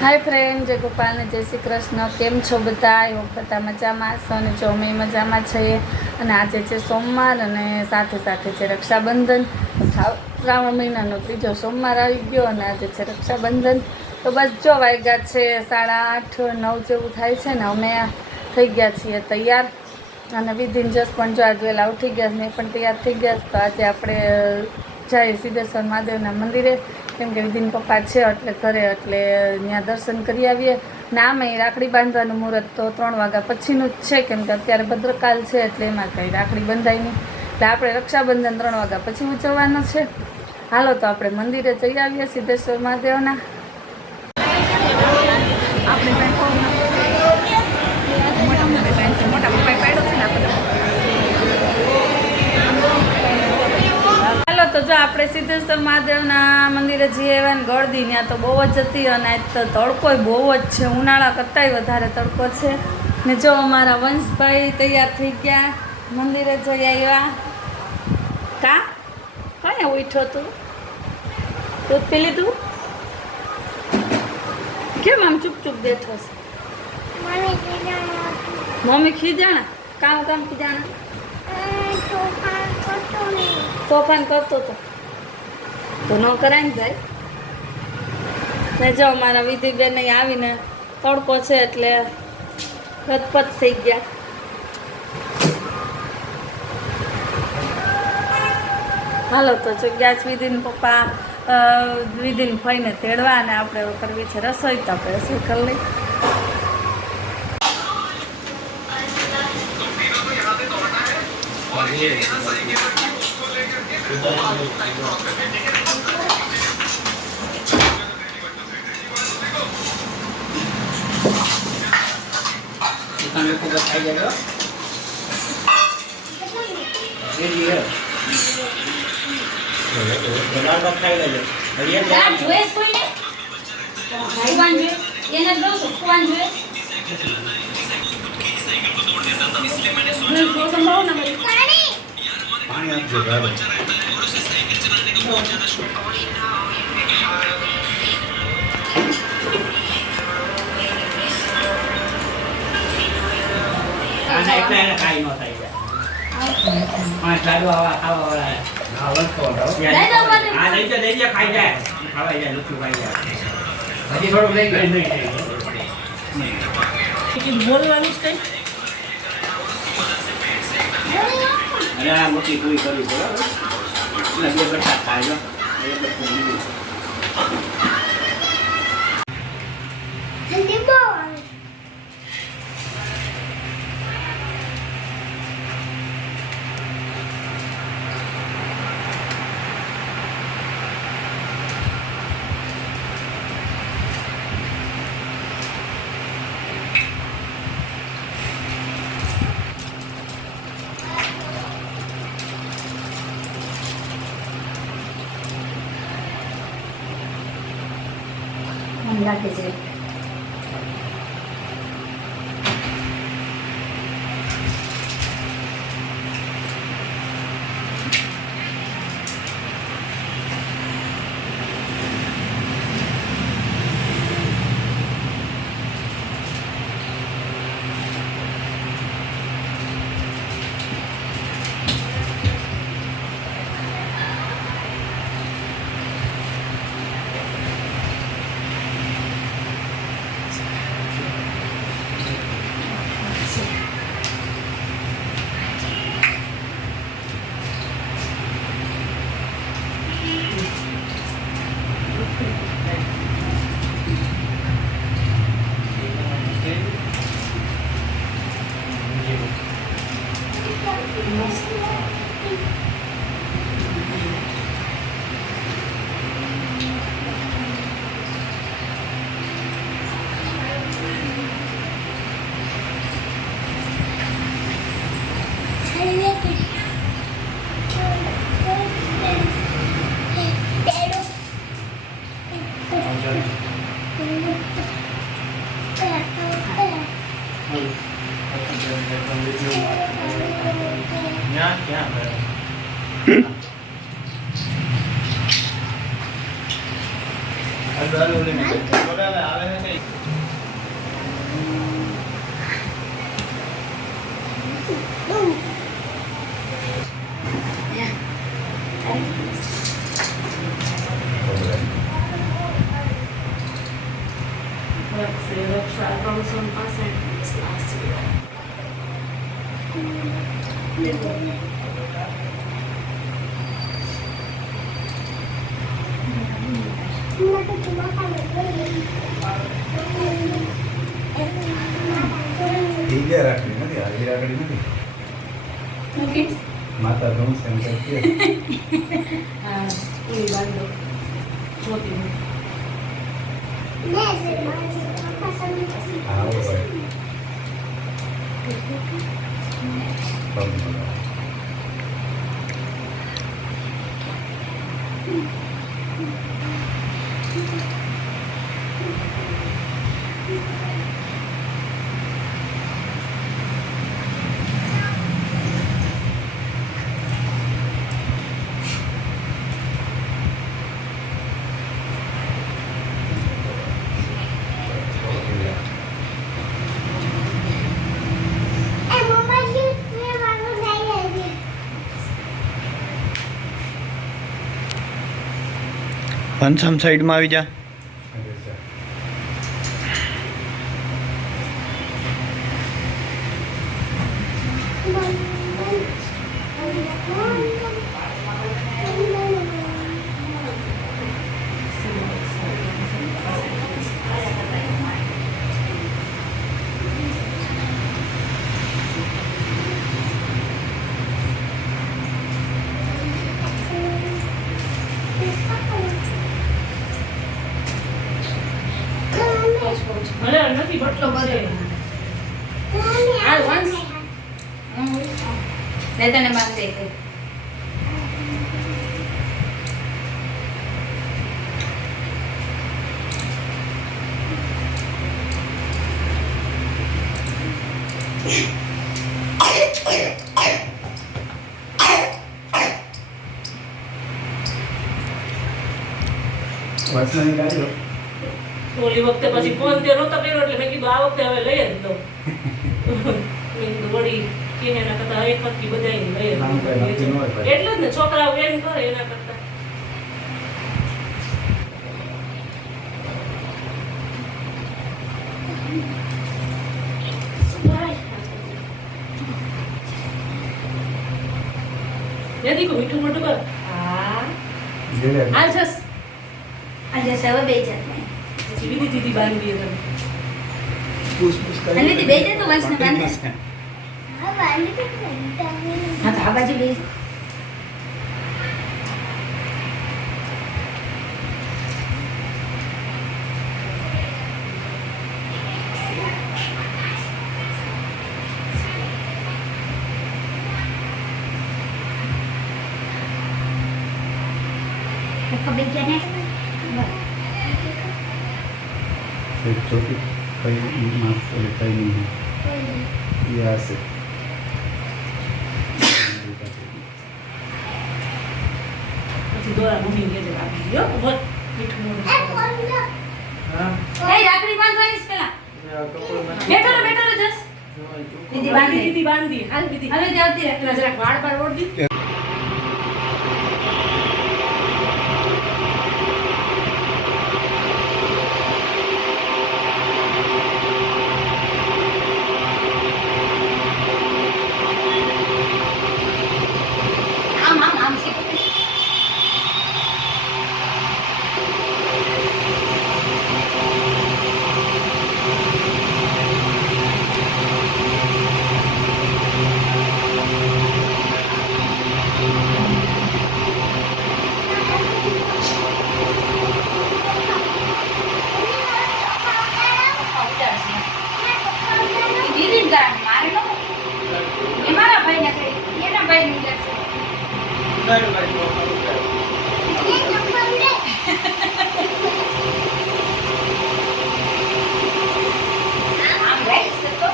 Hi friend, जय गोपाल ने जय श्री कृष्ण। केम छो बधा? एवं बधा मजामां छो अने जो अमे मजामां छीए। अने आजे छे सोमवार अने साथे साथे छे रक्षाबंधन। श्रावण महीनानो त्रीजो सोमवार आवी गयो अने आजे छे रक्षाबंधन। तो बस जो वाग्या छे 8:30-9 जेवुं थाय छे ने अमे थई गया छीए तैयार। अने विधिन जस पण जो आज वेला उठी गया ने पण तैयार थई गया। तो आज आपणे जाए सिद्धेश्वर महादेवना मंदिरे, केम के विधिन पप्पा है एटले घरे एटले त्यां दर्शन करी आवीए। नाम राखड़ी बांधवानुं मुहूर्त तो 3 वाग्या पछीनुं ज छे, केम के अत्यारे भद्रकाल छे एटले एमां कई राखड़ी बंधाय नहीं। એટલે આપણે રક્ષાબંધન 3 વાગ્યા પછી ઉજવવાનો છે। હાલો તો આપણે મંદિરે જઈ આવીએ સિद्धેશ્વર મહાદેવના। આપણે મોટા પપ્પાએ પાડ્યો છે ને આપણે। હાલો તો જો આપણે સિद्धેશ્વર મહાદેવના મંદિરે જઈએ આવ્યા ને ગળદી ત્યાં તો બહુ જ હતી અને આજ તો તડકો બહુ જ છે, ઉનાળા કરતાંય વધારે તડકો છે। ને જો અમારા વંશભાઈ તૈયાર થઈ ગયા, મંદિરે જઈ આવ્યા। કા કઈ ઉઠ્યો તું? દૂધ પી લીધું? કેમ આમ ચૂપ ચૂપ બેઠો છે? મમ્મી ખીજાણા? કામ કામ ખીજાણા? તોફાન કરતો તો ન કરાય ને ભાઈ। ને જો મારા વિધિબેન આવીને તડકો છે એટલે રતપત થઈ ગયા। હાલો તો જો ગયા વિધિન પપ્પા વિધિન ફઈને તેડવા અને આપણે કરવી છે રસોઈ, તો આપણે રસોઈ કરી લઈ। બોલવાનું જ કઈ મોટી પૂરી કરવી પડે, બે બટાકા ખાજો। લાગે છે Ada રક્ષા 365 હીરે રાખડી નથી, હારી રાખડી નથી. મૂકી માતા ધૂમ સેન્ટર કે હા એ બાંધો મોતી આવો ભાઈ પગ ઘનશ્યામ સાઈડમાં આવી જા. ભલે નથી બટલો બધે હાલ વંશ ને તને બાંધી દે વર્ષની ગાડી હો. ઓલી વખતે પછી ફોન તે નહોતો કર્યો એટલે મેં કીધું આ વખતે હવે લઈ જ દઉં મેં કીધું વળી કેને એના કરતા એક વખત બધાય લઈ આમ કઈ નક્કી ન હોય ભાઈ. એટલે જ ને છોકરાઓ એમ કરે એના કરતા યદી કો મીઠું મોટું કર હા જોડે હાલ જસ આજે સવા બે જાત પછી વિધિ દીદી બાંધી દે પૂછ કરી અને તે બે જાય તો વંશને બાંધે. હા તો આ બાજુ બે एक छोटी कई मास वाली कई नहीं है ये ऐसे પછી દોરા મમ્મી કે છે બાકી યો બસ મીઠું મોટું हाँ એ રાખડી બાંધવાની છે પેલા બેઠો રહો જસ દીદી બાંધી દીદી બાંધી હાલ દીદી હવે જાવતી રહે પેલા જરાક વાળ પર ઓઢી આમ આમ આમ છે દીદી ગામ મારે નો એ મારા ભાઈ ને કહી એના ભાઈ ને કહે આમ રાઈટ છે તો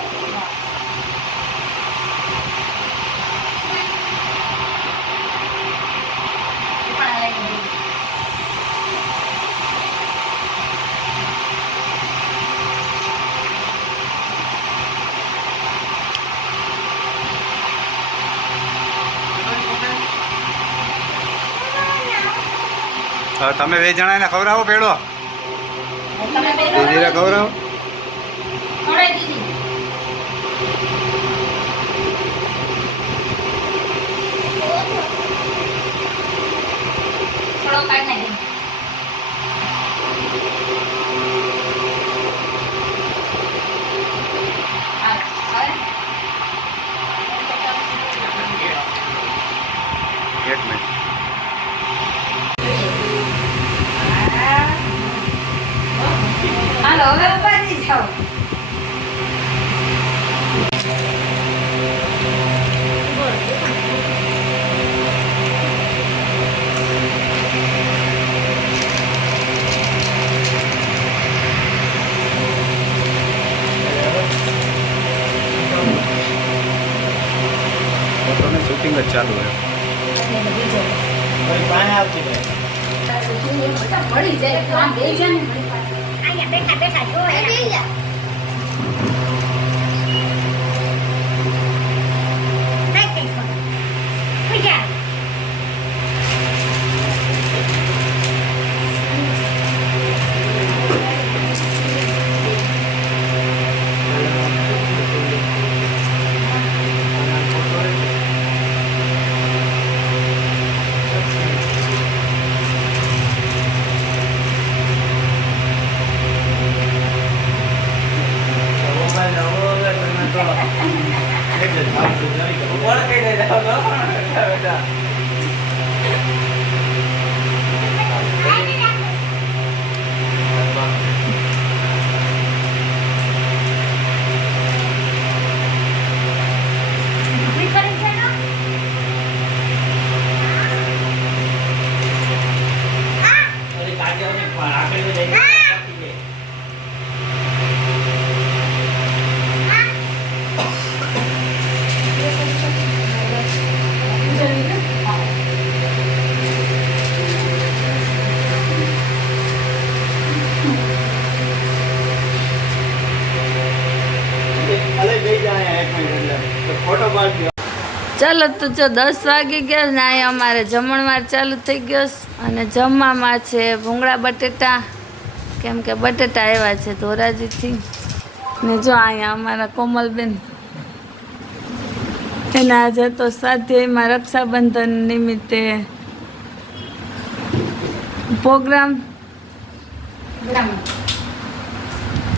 પણ લઈ ગઈ તમે બે જણાને ખવડાવો પેડો તમે બે દીદીને ખવડાવો. ફોટોને શૂટિંગ જ ચાલુ હોય. મળી જાય તો આમ બે જણ અહીંયા બેઠા બેઠા જોવે ચાલો તો જો 10 વાગી ગયા ને અહીંયા અમારે જમણવાર ચાલુ થઈ ગયો છે. અને જમવામાં છે ભૂંગળા બટેટા, કેમ કે બટેટા આવ્યા છે ધોરાજીથી. ને જો અહીંયા અમારા કોમલબેન એના આજે તો સ્વાધ્યાયમાં રક્ષાબંધન નિમિત્તે પ્રોગ્રામ.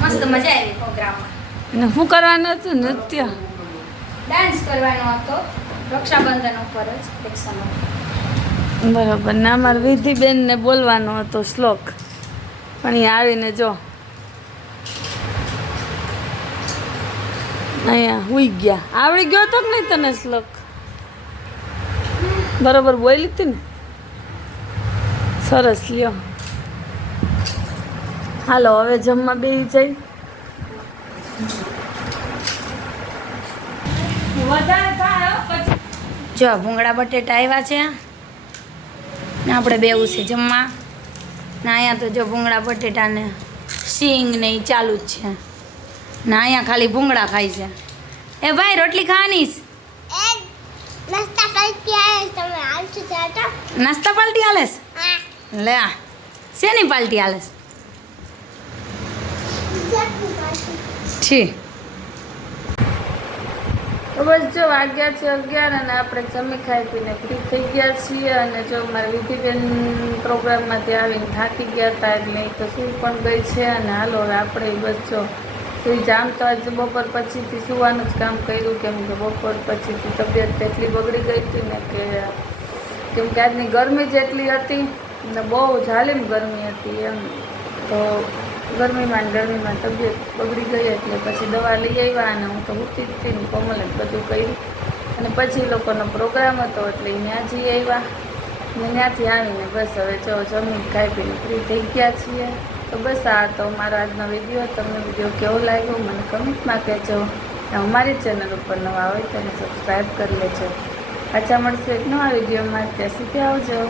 મસ્ત મજા આવી પ્રોગ્રામમાં. અને શું કરવાનું હતું? નૃત્ય, ડાન્સ કરવાનો હતો રક્ષાબંધન ઉપર જ એક સમય. બરાબર. ને અમારા વિધિબેનને બોલવાનો હતો શ્લોક, પણ એ આવીને જો અહીંયા હુઈ ગયા. આવડી ગયો તો કે નહીં તને શ્લોક? બરોબર બોલી હતી ને? સરસ. લ્યો હાલો હવે જમવા બેસી જાય. વધારે થાય પછી. જો ભૂંગળા બટેટા આવ્યા છે ને આપણે બેવું છે જમવા. ને અહીંયા તો જો ભૂંગળા બટેટા ને સિંગ ને ઈ ચાલુ જ છે. ને અહીંયા ખાલી ભૂંગળા ખાય છે. એ ભાઈ રોટલી ખાવાની છે? નાસ્તા પાલટી હાલેસ? લે આ શેની પાલટી હાલેસ? છી. તો બસ જો વાગ્યા છે 11 અને આપણે જમી ખાઈ પીને ફ્રી થઈ ગયા છીએ. અને જો મારી વિધિબેન પ્રોગ્રામમાંથી આવીને થાકી ગયા હતા એટલે એ તો સૂઈ પણ ગઈ છે. અને હાલો હવે આપણે બસ જો સુઈ જામ. તો આજે બપોર પછીથી સુવાનું જ કામ કર્યું, કેમ કે બપોર પછીથી તબિયત એટલી બગડી ગઈ હતી ને કેમ કે આજની ગરમી જ એટલી હતી ને બહુ જાલીમ ગરમી હતી એમ. તો ગરમીમાં તબિયત બગડી ગઈ એટલે પછી દવા લઈ આવ્યા. અને હું તો ઉઠી જ હતી ને કોમલે બધું કર્યું. અને પછી એ લોકોનો પ્રોગ્રામ હતો એટલે ત્યાં જઈ આવ્યા. ને ત્યાંથી આવીને બસ હવે જો જમીન ખાઈ પીને ફ્રી થઈ ગયા છીએ. તો બસ આ તો મારો આજનો વિડીયો. તમને વિડીયો કેવો લાગ્યો મને કમેન્ટમાં કહેજો. અમારી ચેનલ ઉપર નવા હોય તેને સબસ્ક્રાઈબ કરી લેજો. પાછા મળશે એક નવા વિડીયોમાં. ત્યાં સુધી આવજો.